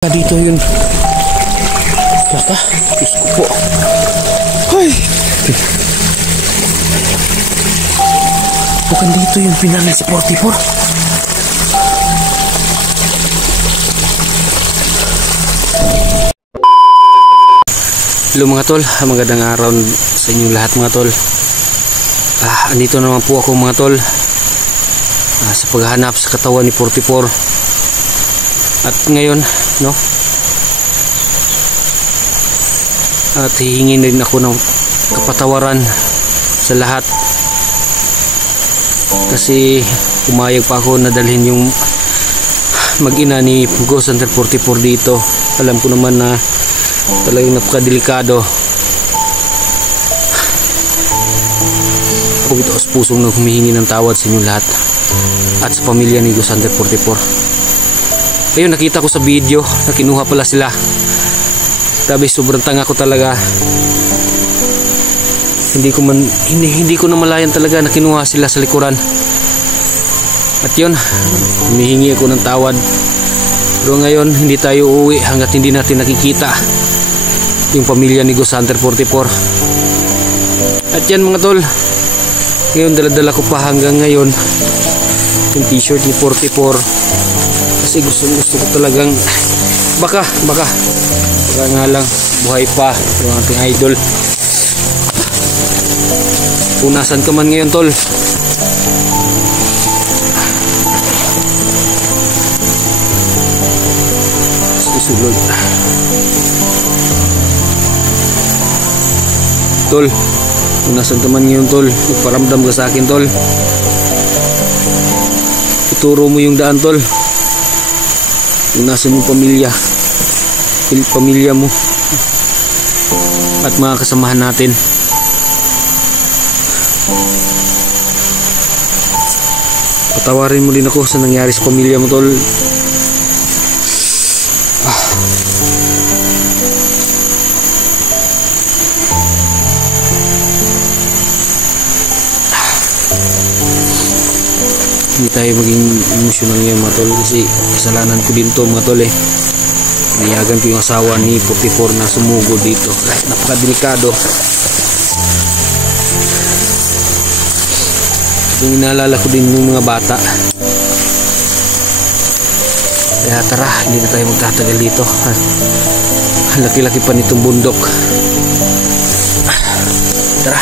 Dito yun. Baka, Diyos ko po. Ay! Bukan dito yung pinangin si 44. Hello mga tol, magandang araw sa inyong lahat mga tol. Andito naman po ako mga tol sa paghahanap sa katawan ni 44. At ngayon, no? At hihingin din ako ng kapatawaran sa lahat. Kasi pumayag pa ako na dalhin yung mag-ina ni Ghost Hunter 44 dito. Alam ko naman na talagang napakadelikado. Ako ito sa pusong na humihingi ng tawad sa inyo lahat at sa pamilya ni Ghost Hunter 44. Ayun, nakita ko sa video na kinuha pala sila. Sabi, sobrang tanga ko talaga. Hindi ko na malayan talaga na kinuha sila sa likuran. At yun, humihingi ako ng tawad. Pero ngayon, hindi tayo uuwi hanggat hindi natin nakikita yung pamilya ni Ghost Hunter 44. At yan mga tol, ngayon daladala ko pa hanggang ngayon yung t-shirt ni 44. Kasi gusto ko talagang baka nga lang buhay pa yung ating idol. Kung nasan ka man ngayon tol, susulod tol, kung nasan ka man ngayon tol, magparamdam ka sa akin tol. Ituro mo yung daan tol, kung nasan yung pamilya mo at mga kasamahan natin. Patawarin mo din ako sa nangyari sa pamilya mo tol. Hindi tayo maging emotional ngayon mga tol, kasi kasalanan ko din to mga tol eh. Niyagan ko yung asawa ni 44 na sumugod dito kahit napakadelikado. Yung inaalala ko din yung mga bata. Kaya tara, hindi na tayo magtatagal dito. Laki-laki pa nitong bundok. Tara.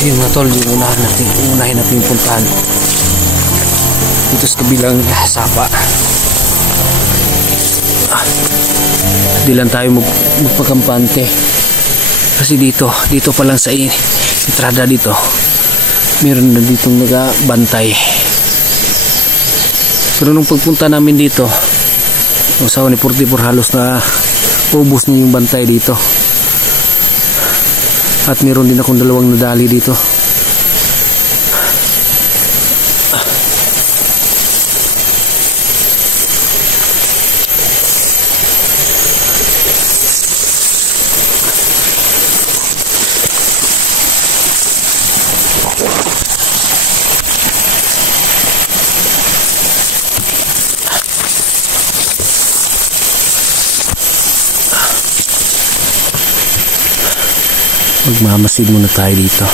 Yun mga tol, yung unahin natin puntahan dito sa kabilang sapa. Di lang tayo magpakampante kasi dito pa lang sa entrada dito meron na ditong nagabantay. Pero nung pagpunta namin dito, ang asawa ni 44 halos na ubos na yung bantay dito. At meron din akong dalawang nadali dito. Magmamasid muna tayo dito.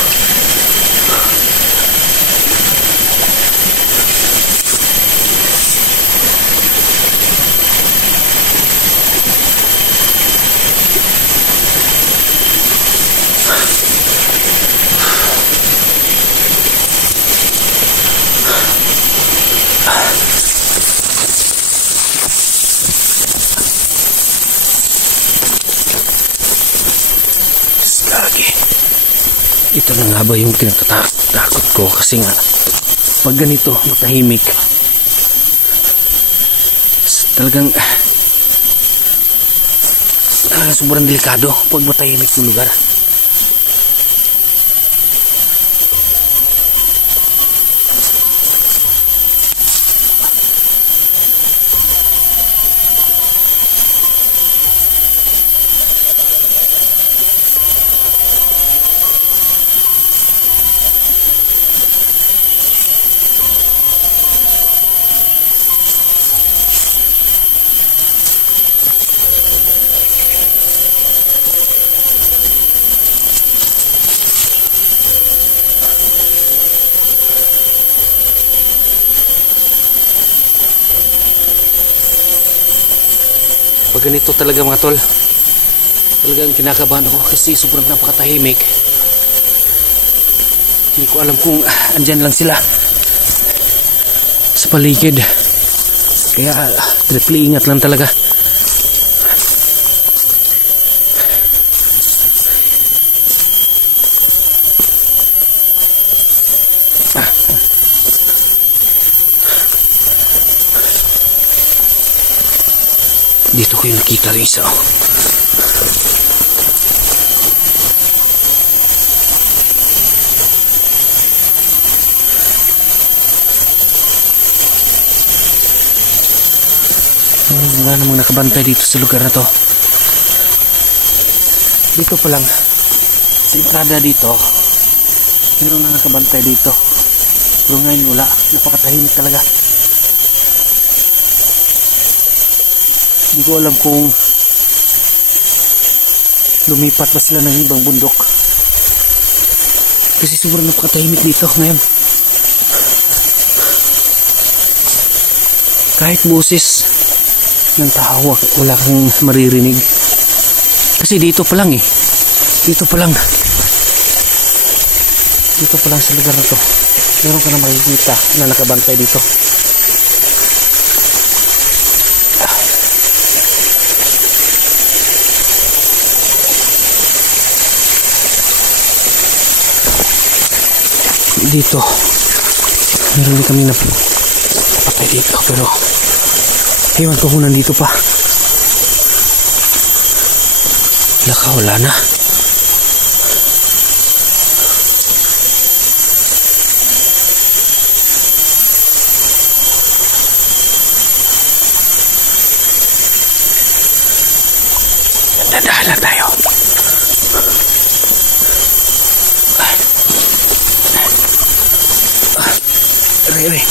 Ito na nga ba yung kinakatakot ko, kasi nga pag ganito matahimik talagang sobrang delikado pag matahimik yung lugar. Pag ganito talaga mga tol, talagang kinakabahan ako kasi sobrang napakatahimik. Hindi ko alam kung andyan lang sila sa paligid. Kaya triple ingat lang talaga. Dito ko yung nakita rin isa. Wala namang nakabantay dito sa lugar na to. Dito pa lang sa entrada dito meron na nakabantay dito, pero ngayon wala. Napakatahimik talaga. Hindi ko alam kung lumipat ba sila ng ibang bundok kasi sobrang napakatahimik dito ngayon. Kahit boses ng tao wala kang maririnig kasi dito pa lang dito pa lang sa lugar na to meron ka na makikita na nakabantay dito. Dito meron din kami na patay dito, pero ewan ko kung nandito pa. Wala na. Dandahan lang tayo. Aray.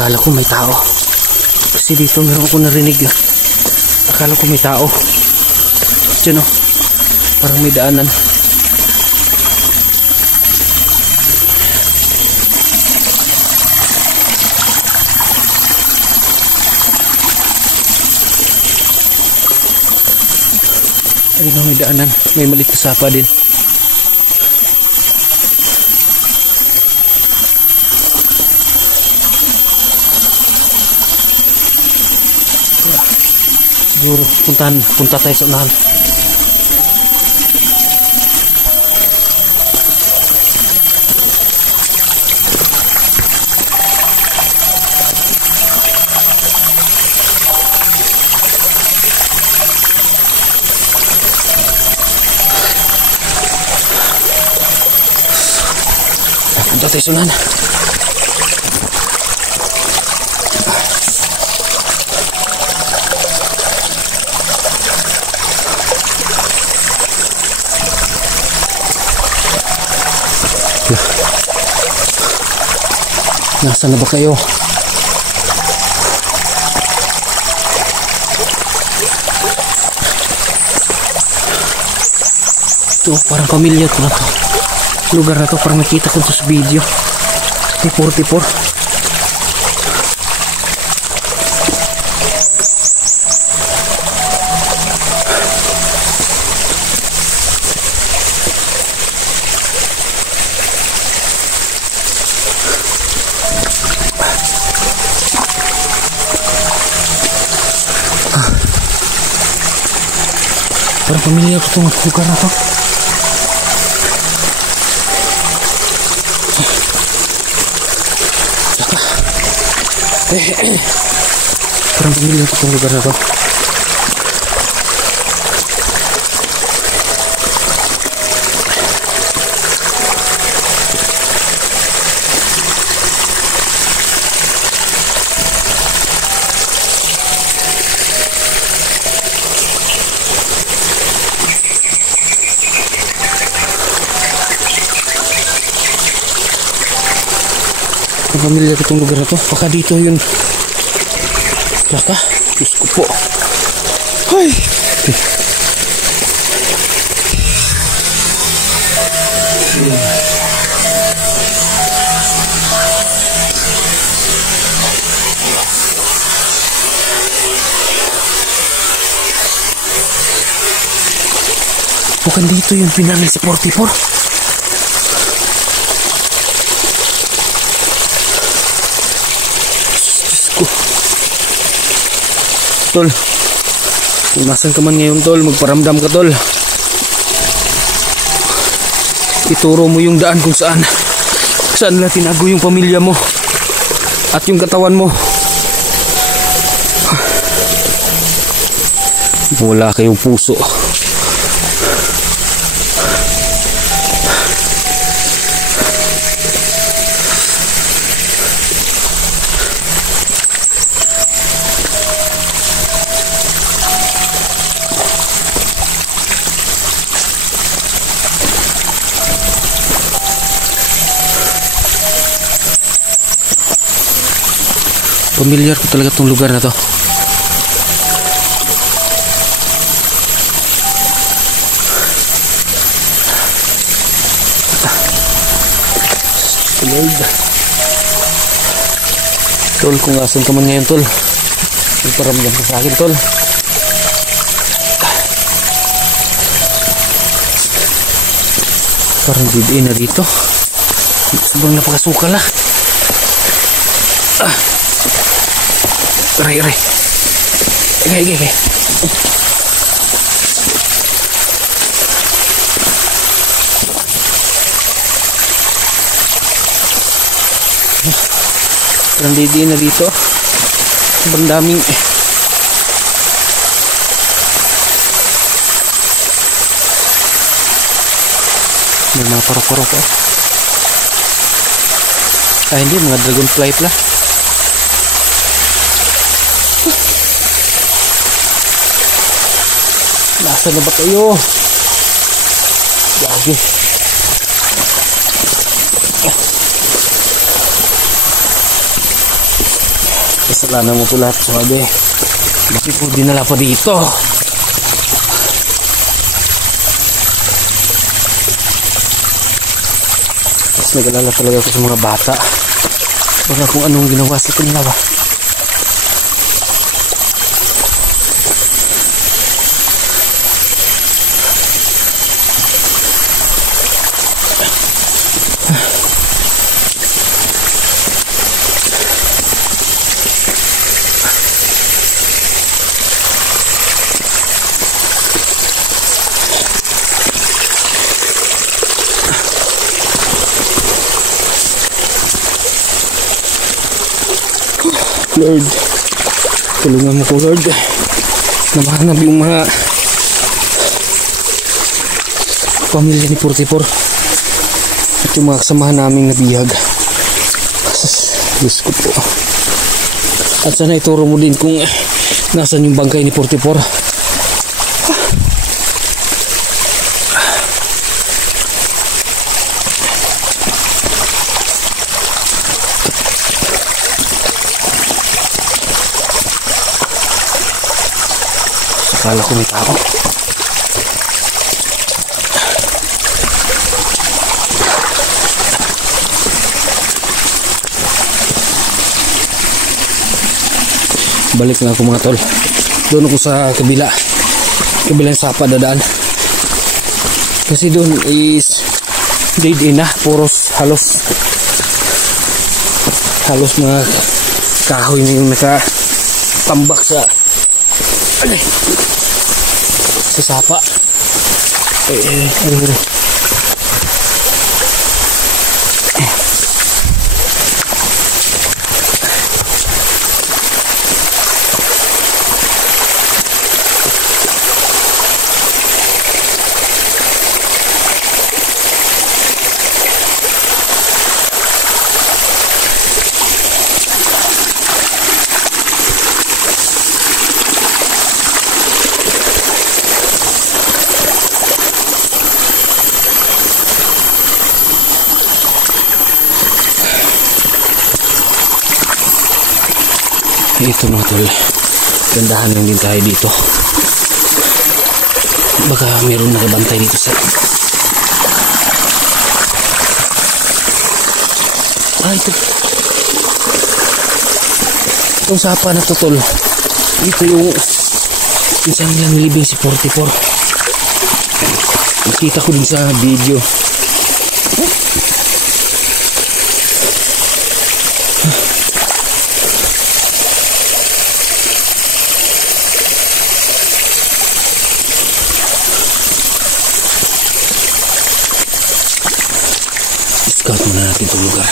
Akala ko may tao kasi dito meron ako narinig. Akala ko may tao dyan, parang may daanan. Ayun, may daanan, may maliit na sapa din. Siguro punta tayo sa unahan. Punta tayo sa unahan. Nasaan na ba kayo? Ito, parang pamilya ko na to. Lugar na to, parang nakita ko sa video. 44. Parang pamilya ko itong lugar na to. Parang pamilya ko itong lugar na to. Pamilya ko itong lugar na to. Baka dito yun. Baka. Diyos ko po. Ay! Bukan dito yung pinangil sa 44. Tol, kung nasan ka man ngayon tol, magparamdam ka tol. Ituro mo yung daan kung saan nila tinago yung pamilya mo at yung katawan mo. Wala kayong puso. Pamilyar ko talaga itong lugar na to. Tol, kung asan ka man ngayon tol, magparamdam ka sa akin tol. Parang bibigay na dito. Sobrang napakasukal ah. Aray. Okay. Parang didiin na dito. Sobrang daming may mga parok-parok oh. Hindi, mga dragonfly pala. Nasaan na ba kayo? Gagi. Kasalanan mo ito lahat, sabi. Bakit po dinala pa dito? Mas nag-alala talaga ako sa mga bata. Baka kung anong ginawa sa kanila ba. Lord, tulungan mo ko Lord na mahanap yung mga pamilya ni 44 at yung mga kasamahan naming nabihag. Diyos ko po. At sana ituro mo din kung nasan yung bangkay ni 44. Akala ko may tao. Balik na ako mga tol. Doon ako sa kabilang sapa dadaan. Kasi doon is dead end na. Puros halos mga kahoy na yung nakatambak sa sapa. Ito mga tol, gandahan lang din tayo dito. Baka mayroon nakabantay dito sa... ito. Itong sapa na to tol. Ito yung isang lang nilibing si 44. Nakita ko din sa video. Scout muna natin itong lugar.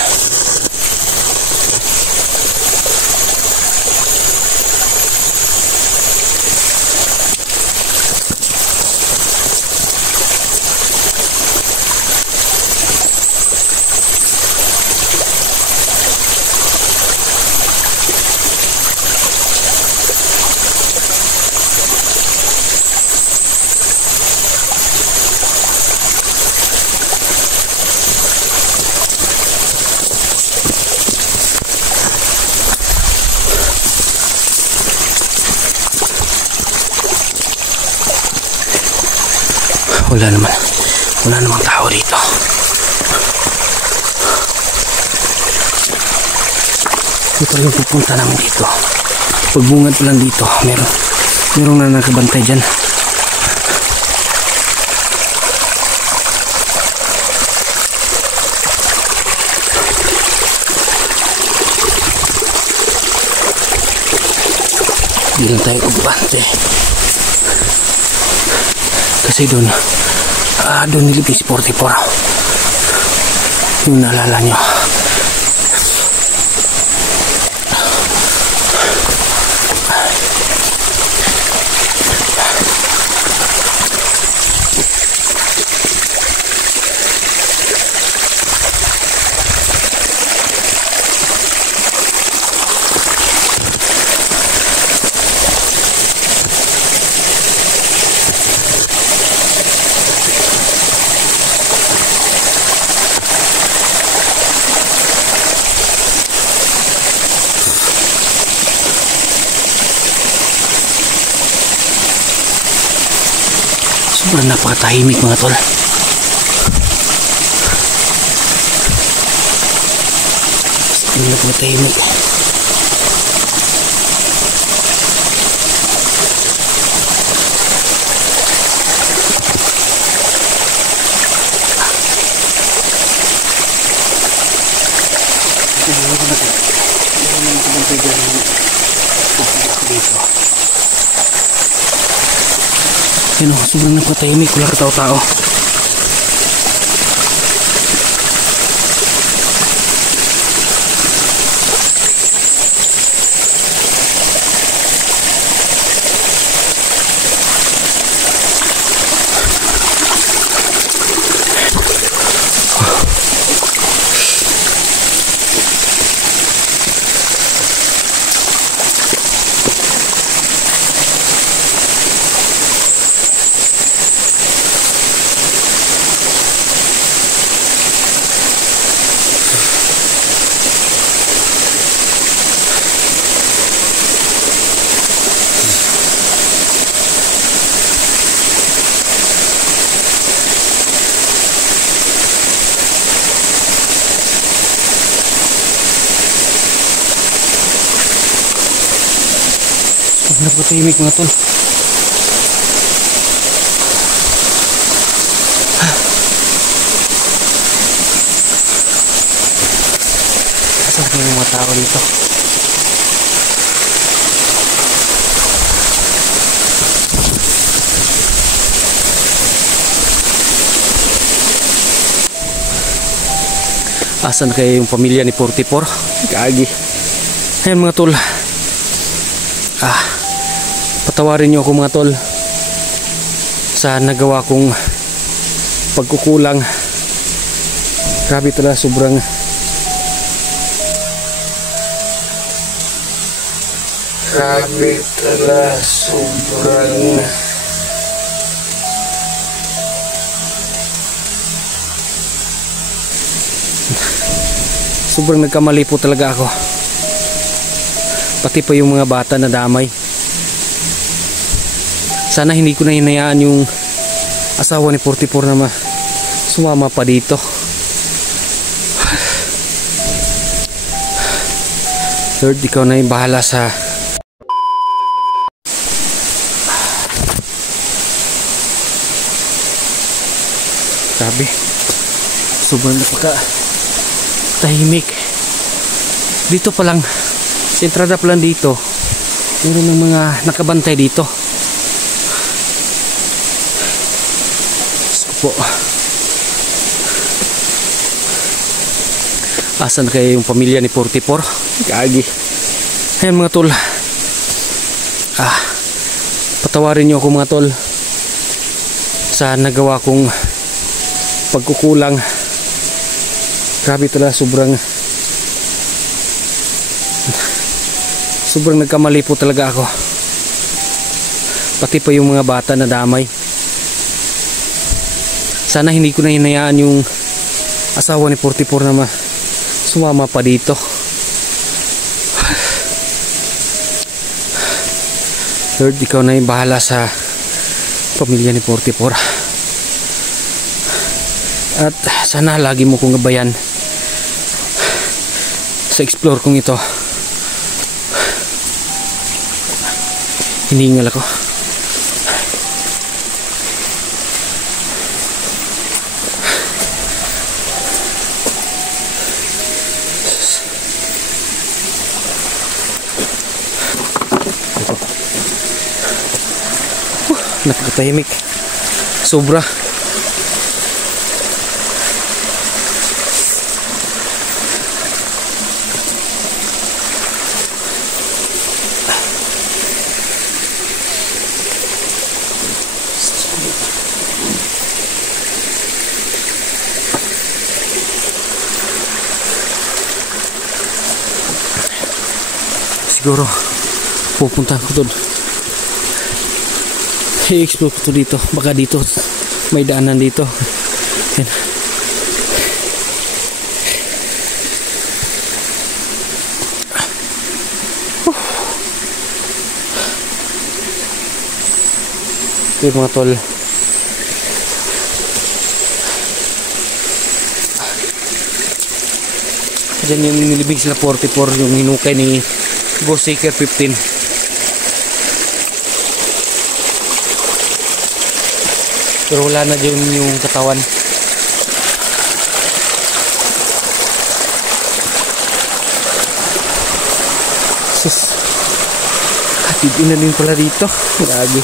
Wala namang tao dito. Ito yung pupunta namin dito. Pagbungad pa lang dito, meron na nakabantay dyan. Hindi lang tayo kabante. Kasi doon nilipis 44. Yung naalala nyo. Sobrang napakatahimik mga tol. Sobrang napakatahimik. Yan o, sobrang napatahimik, wala katao-tao. Napatahimik mga tol. Saan yung mga tao dito? Asan kayo yung pamilya ni 44? Kagi. Ayan mga tol. Patawarin niyo ako mga tol sa nagawa kong pagkukulang. Grabe talaga, sobrang sobrang nagkamali po talaga ako. Pati pa yung mga bata na damay. Sana hindi ko na hinayaan yung asawa ni 44 na sumama pa dito. Lord, ikaw na yung bahala sa grabe, sobrang napaka tahimik dito pa lang. Sa entrada pa lang dito meron ng mga nakabantay dito. Diyos ko po, asan kaya yung pamilya ni 44? Gagi. Ayan mga tol, patawarin nyo ako mga tol sa nagawa kong pagkukulang. Grabe talaga, sobrang nagkamali po talaga ako. Pati pa yung mga bata na damay. Sana hindi ko na hinayaan yung asawa ni 44 na sumama pa dito. Lord, ikaw na yung bahala sa pamilya ni 44. At sana lagi mo kong gabayan sa explore kong ito. Hiningal ako. Napakatahimik. Sobra. Siguro pupunta ko doon, i-explore ko to dito. Baka dito may daanan dito. Yan. Ito yung mga tol, dyan yung nilibing sila 44, yung hinukay ni Ghost Seeker 15. Pero wala na dyan yung katawan. Sus, hatid na din pala dito. Grabe.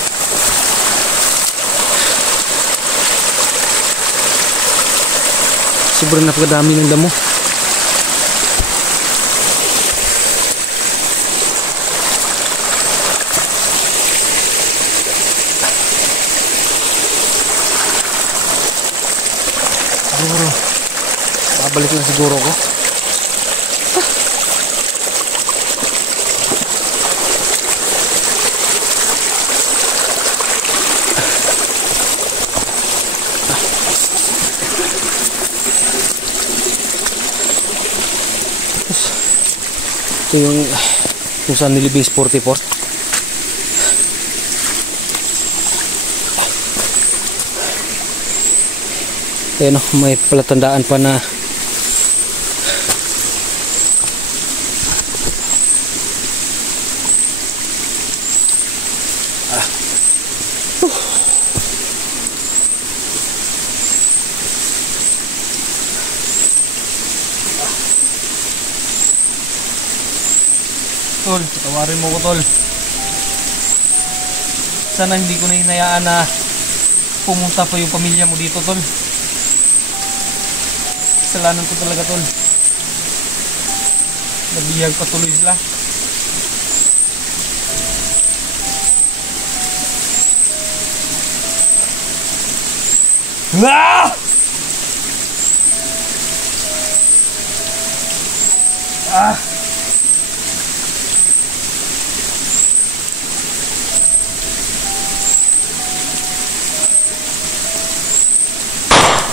Sobrang napakadami ng damo. Siguro babalik na siguro ko. Ito yung kung saan nilibing 44. Ayan o, may palatandaan pa na tol, patawarin mo ko tol. Sana hindi ko na hinayaan na pumunta pa yung pamilya mo dito tol. Kasalanan ko talaga tol. Nabiyag patuloy sila. Ah! Ah!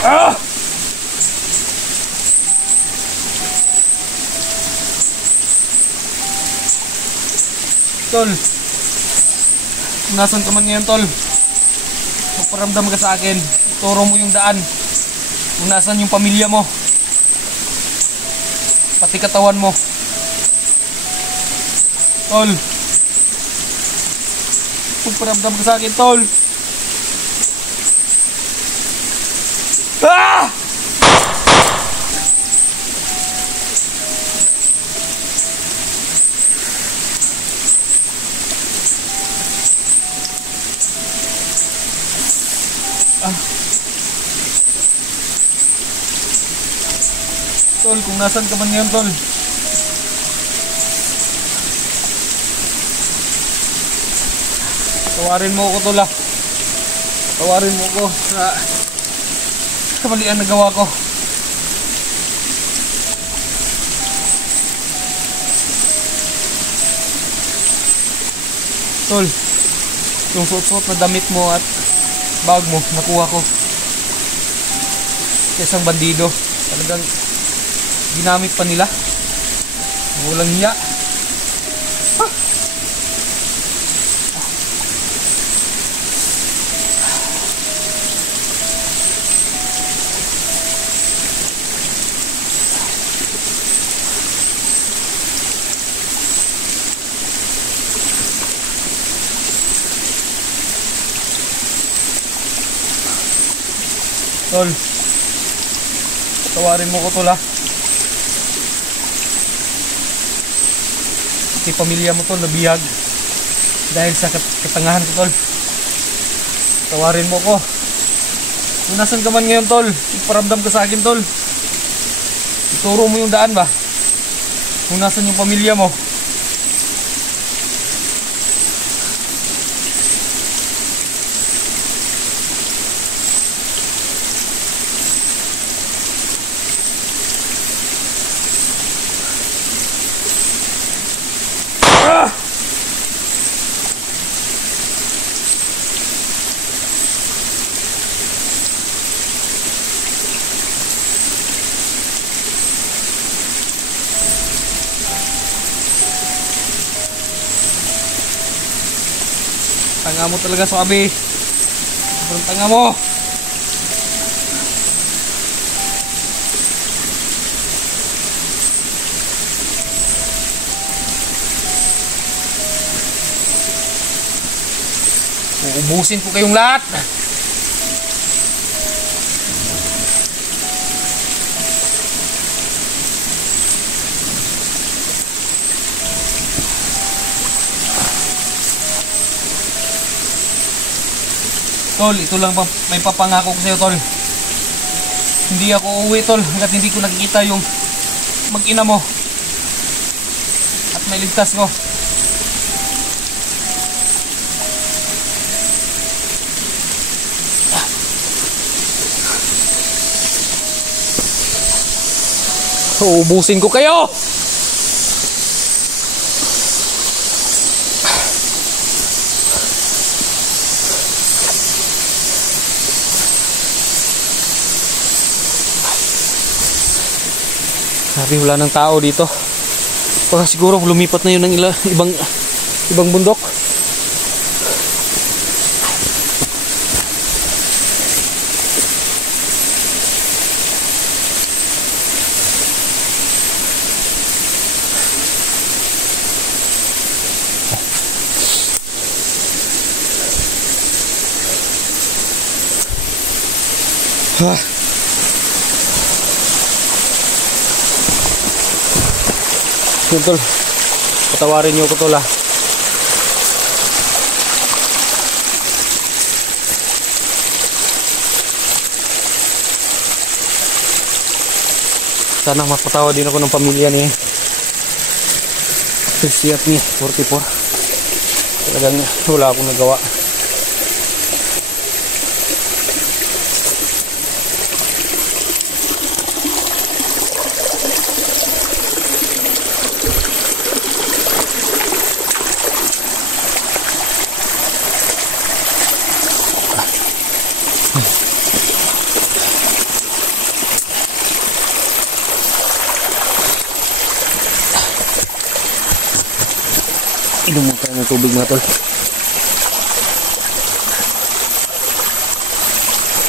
Ah! Tol, kung nasan ka man ngayon, tol, magparamdam ka sa akin. Ituro mo yung daan kung nasan yung pamilya mo, pati katawan mo. Tol, magparamdam ka sa akin, tol. Ah! Tol, kung nasan ka man ngayon, tol, tawarin mo ako, tol, ah. Tawarin mo ako sa kamalian na gawa ko. Tol, yung suot-suot na damit mo at bag mo, nakuha ko sa isang bandido. Talagang ginamit pa nila. Walang hiya. Tol, tawarin mo ko, tol, ha. Pati pamilya mo, tol, nabihag dahil sa katangahan ko, tol. Tawarin mo ko. Kung nasan ka man ngayon, tol, iparamdam ka sa akin, tol. Ituro mo yung daan ba kung nasan yung pamilya mo. Tanga mo talaga, Swabe. Sobrang tanga mo. Uubusin ko kayong lahat. Tol, ito lang may papangako ko sa'yo, tol. Hindi ako uuwi, tol, hanggat hindi ko nakikita yung mag-ina mo at may ligtas ko. Uubusin ko kayo! Sabi wala ng tao dito. Baka siguro lumipat na yun ng ibang bundok. Yun, tol, patawarin niyo ko, tol, ah. Sana mapatawa din ako ng pamilya ni Christy at ni 44. Talagang wala akong nagawa. Inom mo tayo ng tubig mga tol.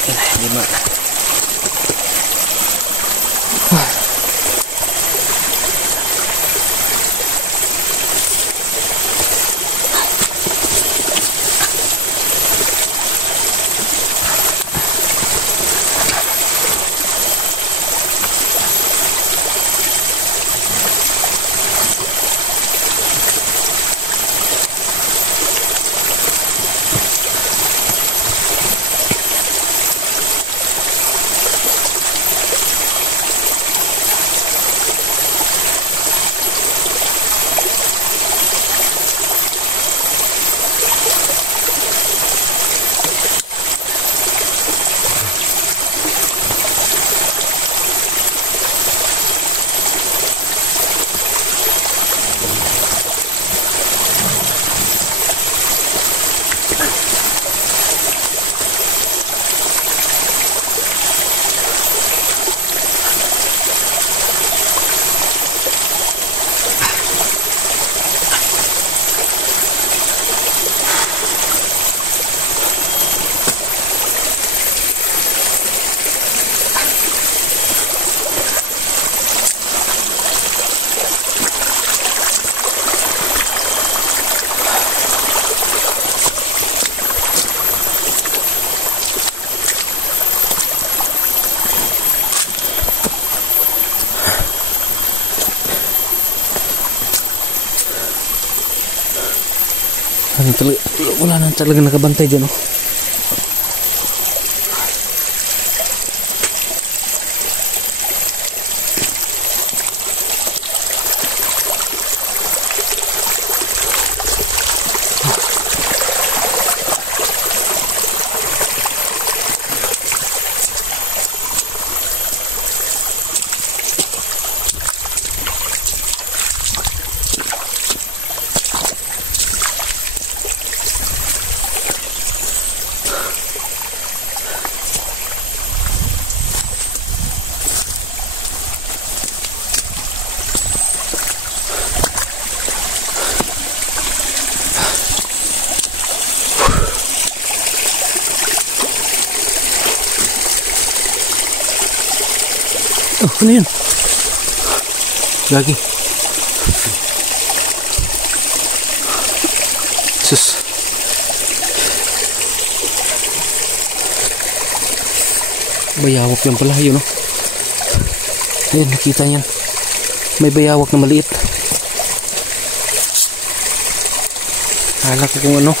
Yan na, lima. Wala na talaga nakabantay dyan, oh. Oh, ano yun? Gagi. Sus. Bayawak yan pala, yun, oh. Ayun, nakita niyan. May bayawak na maliit. Akala ko kung ano.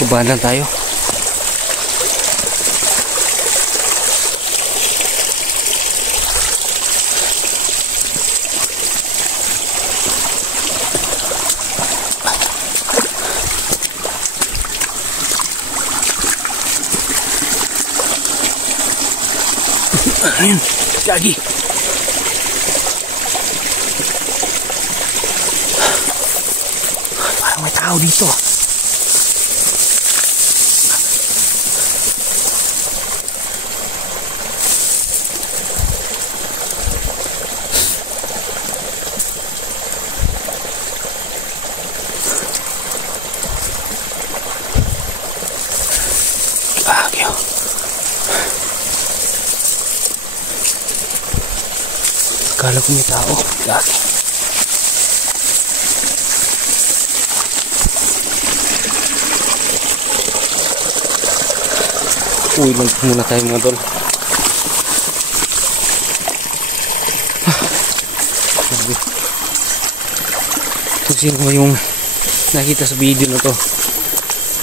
Babaan lang tayo. Ayun, gagi. Parang may tao dito. Akala ko may tao. Lagi. Uwi lang muna tayo mga tol. Kung sino mo yung nakita sa video na to,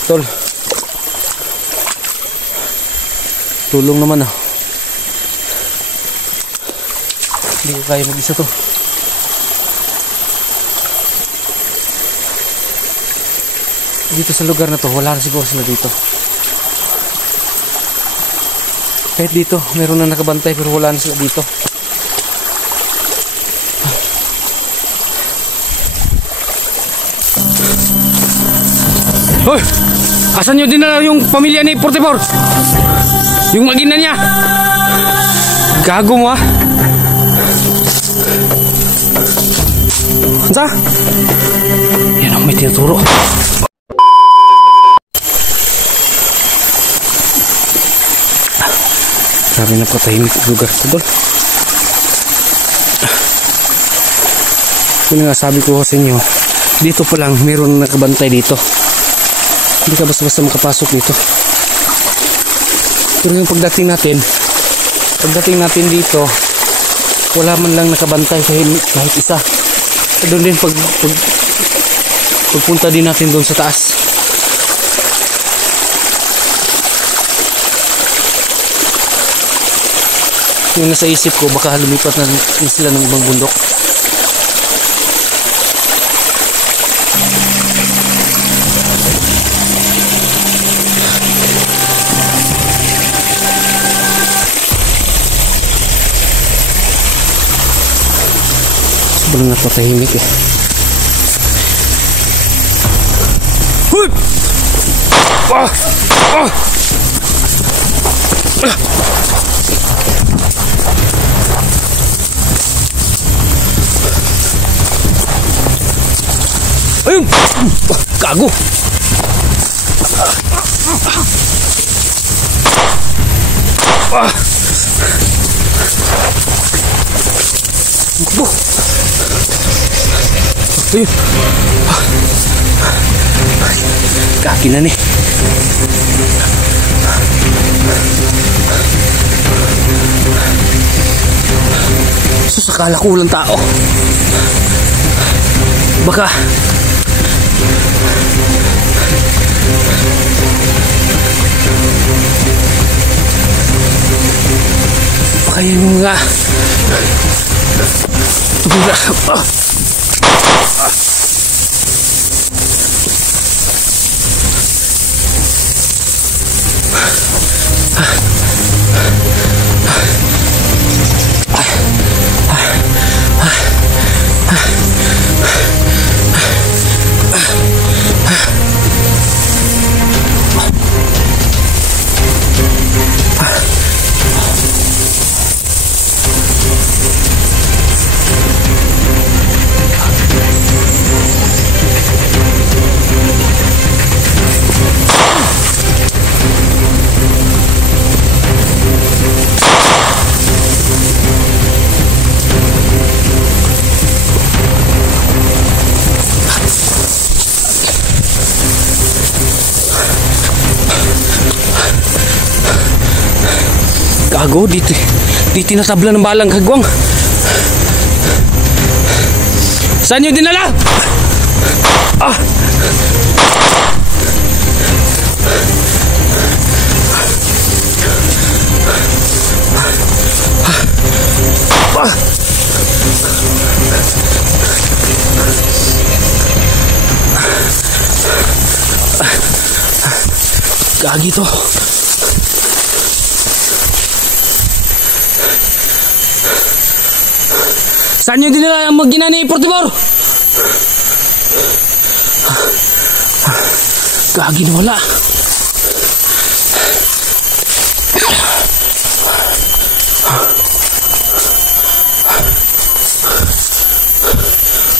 Tol. Tulong naman ah. Hindi ko kaya mag-isa to. Dito sa lugar na to, wala na siguro sila dito. Kahit dito, meron na nakabantay pero wala na sila dito. Hoy! Asan nyo din na yung pamilya ni 44? Yung magina niya? Gago mo ah! Ansa? Yan ang may tinuturo. Sabi na patahimik ang lugar ito doon. Yun nga sabi ko sa inyo, dito pa lang mayroon na nakabantay dito. Hindi ka basta-basta makapasok dito. Pero yung pagdating natin dito, wala man lang nakabantay kahit isa. Doon din pagpunta din natin doon sa taas. Yung nasa isip ko, baka lumipat na sila ng ibang bundok. Sobrang napatahimik eh. Huy! Ah! Ah! Ah! Ayun! Gago! Ah! Ayun! Kaki na ni. Sus, akala ko walang tao. Baka yan yung nga tumira. Gago, di tinatabla ng balang kagwang. Saan nyo dinala? Ah! Ah! Gagi to. Saan nyo dinala ang magina ni 44? Gagi na wala.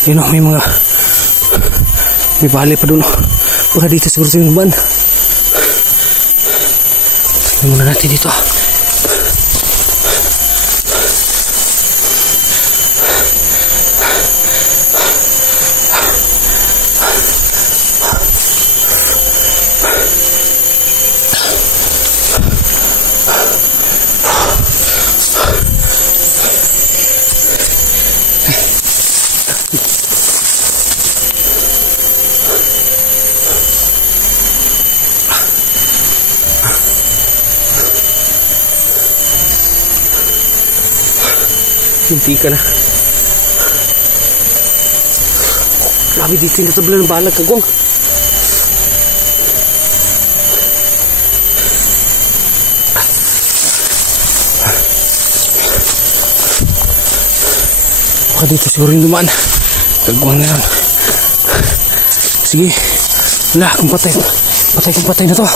Yun o, may bali pa dun. Baka dito siguro sa yung ban. Tignan muna natin dito. Hindi ka na. Grabe dito yung natabla ng balag, Kagwang. Baka dito siguro yung dumaan. Kagwang na yan. Sige. Wala, kung patay na to.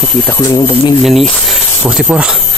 Nakita ko lang yung pamilya ni 44.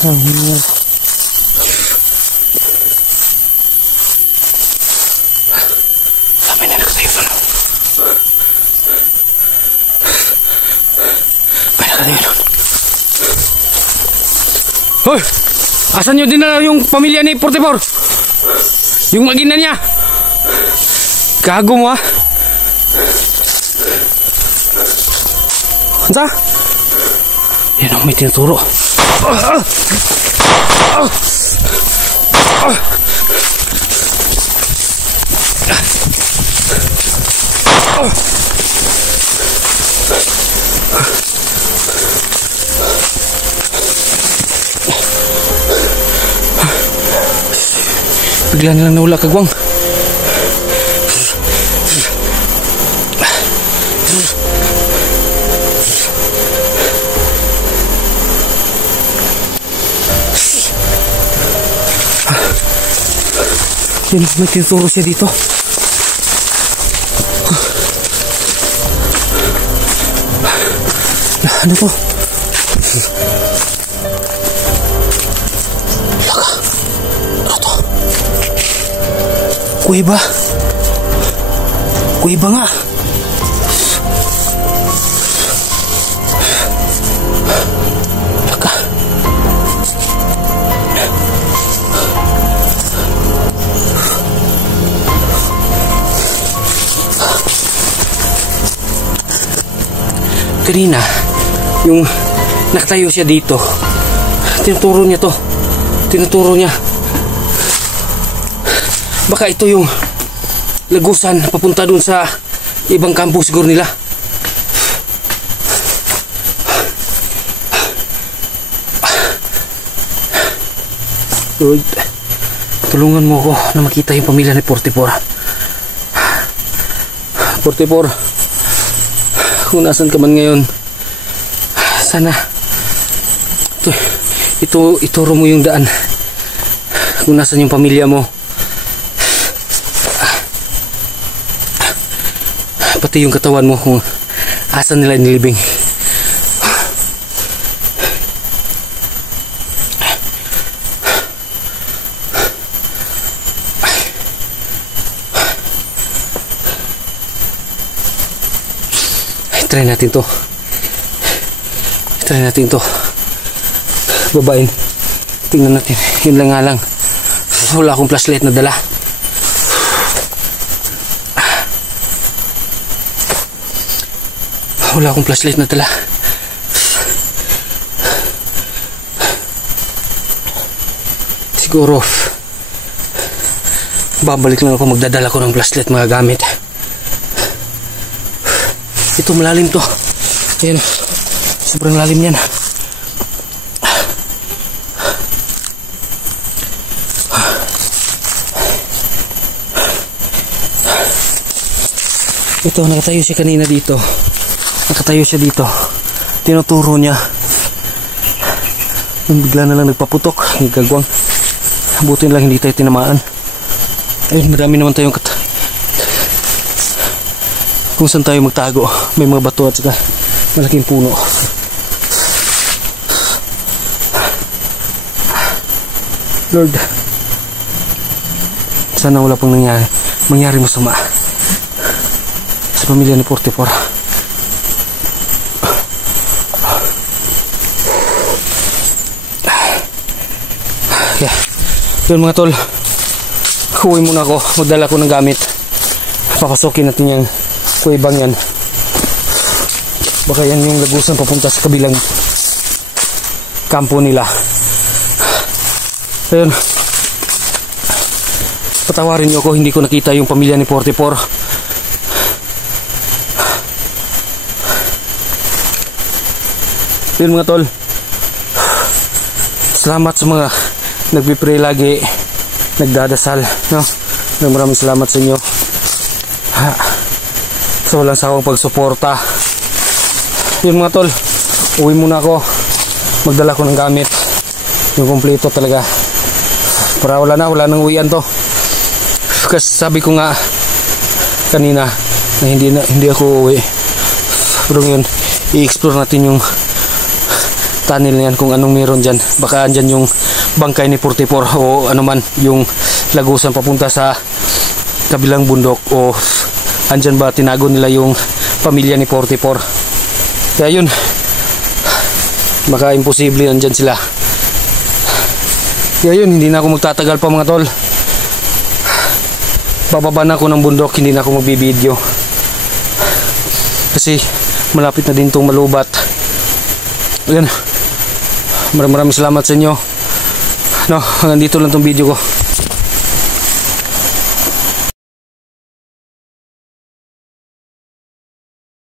Ang hirap. Dami na nakatayo doon. May nakatayo doon. Hoy! Asan nyo din na yung pamilya ni 44? Yung magina niya? Gago mo ha? Ansa? Yan ang may tinuturo. Bigla nilang nawala, Kagwang. Yan, may tinuturo siya dito. Ano to? Laka. Ano to? Kuweba. Kuweba nga. Laka. Kanina, yung nakatayo siya dito, tinuturo niya to. Tinuturo niya. Baka ito yung lagusan papunta dun sa ibang kampo siguro nila. Lord, tulungan mo ako na makita yung pamilya ni 44. 44, kung nasan ka man ngayon, sana ituro mo yung daan kung nasan yung pamilya mo, pati yung katawan mo kung asan nila nilibing. Try natin to. Try natin to. Babain. Tingnan natin. Yun lang nga lang. Wala akong flashlight na dala. Wala akong flashlight na dala. Siguro babalik lang ako, magdadala ko ng flashlight, mga gamit. Ito malalim to. Ayan. Sobrang lalim yan. Ito, nakatayo siya kanina dito. Nakatayo siya dito. Tinuturo niya. Bigla na lang nagpaputok. Gagawang. Buti lang hindi tayo tinamaan. Ayun, marami naman tayong kung saan tayo magtago. May mga bato at saka malaking puno. Lord, sana wala pang nangyari. mangyari masama sa pamilya ni 44. Yeah. Yun mga tol, uwi muna ako, magdala ko ng gamit. Papasokin natin yung kuwebang yan. Baka yan yung lagusan papunta sa kabilang kampo nila. Ayun, patawarin niyo ako, hindi ko nakita yung pamilya ni 44. Ayun mga tol, salamat sa mga nagpipray lagi, nagdadasal, no? Maraming salamat sa inyo sa walang sawang pagsuporta. Yun mga tol, uwi muna ako, magdala ko ng gamit, yung kompleto talaga, para wala nang uwian to. Kasi sabi ko nga kanina na hindi ako uuwi, pero ngayon i-explore natin yung tunnel na yan, kung anong meron dyan. Baka andyan yung bangkay ni 44 o ano man, yung lagusan papunta sa kabilang bundok, o andyan ba tinago nila yung pamilya ni 44. Kaya yun, baka imposible andyan sila. Kaya yun, hindi na ako magtatagal pa mga tol. Bababa na ako ng bundok, hindi na ako magbibideo kasi malapit na din itong malubat. Ayan, maraming salamat sa inyo, no? Hanggang dito lang itong video ko.